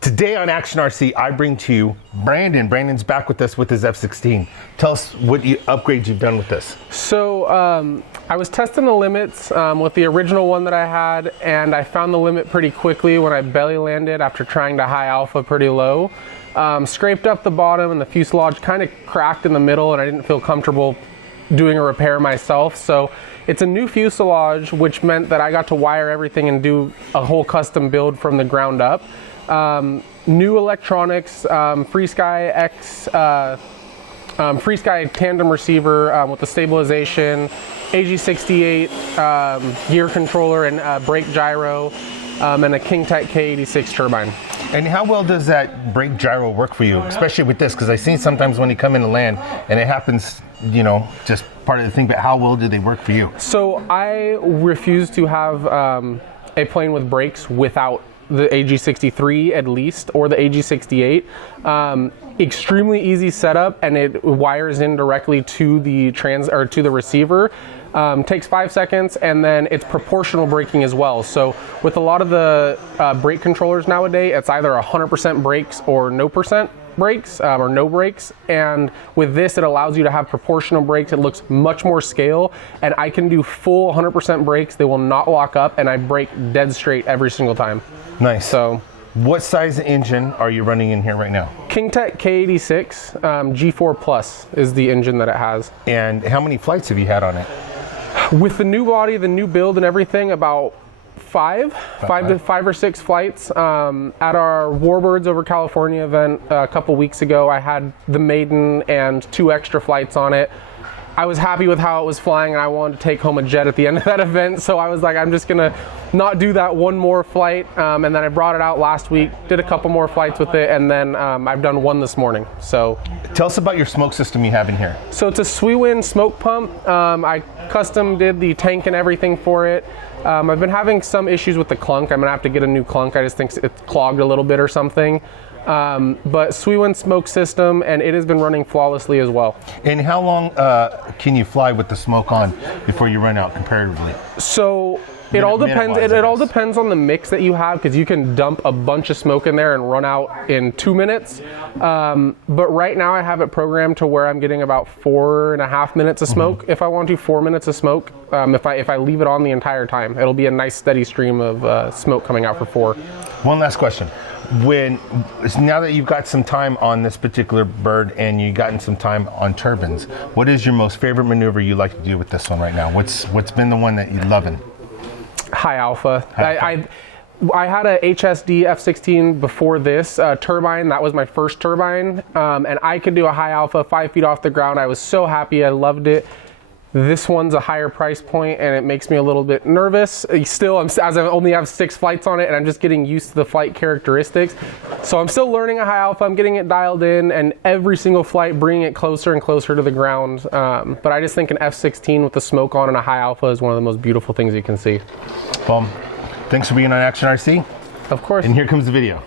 Today on Action RC, I bring to you Brandon. Brandon's back with us with his F-16. Tell us what upgrades you've done with this. So I was testing the limits with the original one that I had, and I found the limit pretty quickly when I belly landed after trying to high alpha pretty low. Scraped up the bottom and the fuselage kind of cracked in the middle, and I didn't feel comfortable doing a repair myself. So it's a new fuselage, which meant that I got to wire everything and do a whole custom build from the ground up. New electronics, FrSky X, FrSky tandem receiver with the stabilization, AG68 gear controller and brake gyro, and a King Tech K86 turbine. And how well does that brake gyro work for you, especially with this? Because I've seen sometimes when you come in to land and it happens, you know, just part of the thing, but how well do they work for you? So I refuse to have a plane with brakes without the AG63 at least, or the AG68. Extremely easy setup, and it wires in directly to the to the receiver. Takes 5 seconds, and then it's proportional braking as well. So with a lot of the brake controllers nowadays, it's either 100% brakes or no percent brakes, or no brakes. And with this, it allows you to have proportional brakes. It looks much more scale, and I can do full 100% brakes. They will not lock up, and I brake dead straight every single time. Nice. So, what size engine are you running in here right now? King Tech K86 G4 Plus is the engine that it has. And how many flights have you had on it? With the new body, the new build and everything, about five or six flights. At our Warbirds over California event a couple weeks ago, I had the maiden and 2 extra flights on it. I was happy with how it was flying, and I wanted to take home a jet at the end of that event, so I was like, I'm just gonna not do that one more flight. And then I brought it out last week, did a couple more flights with it, and then I've done one this morning. So tell us about your smoke system you have in here. So it's a Swiwin smoke pump. I custom did the tank and everything for it. I've been having some issues with the clunk. I'm gonna have to get a new clunk. I just think it's clogged a little bit or something. But Swiwin smoke system, and it has been running flawlessly as well. And how long can you fly with the smoke on before you run out comparatively? So it all depends. It all depends on the mix that you have, because you can dump a bunch of smoke in there and run out in 2 minutes. But right now I have it programmed to where I'm getting about 4.5 minutes of smoke. If I want to, 4 minutes of smoke. If I leave it on the entire time, it'll be a nice steady stream of smoke coming out for 4. One last question. Now that you've got some time on this particular bird and you've gotten some time on turbines, what is your most favorite maneuver you like to do with this one right now? What's been the one that you're loving? High alpha. I had a HSD F-16 before this turbine. That was my first turbine, and I could do a high alpha 5 feet off the ground. I was so happy. I loved it. This one's a higher price point, and it makes me a little bit nervous. Still, as I only have 6 flights on it, and I'm just getting used to the flight characteristics. So I'm still learning a high alpha. I'm getting it dialed in, and every single flight bringing it closer and closer to the ground. But I just think an F-16 with the smoke on and a high alpha is one of the most beautiful things you can see. Well, thanks for being on Action RC. Of course. And here comes the video.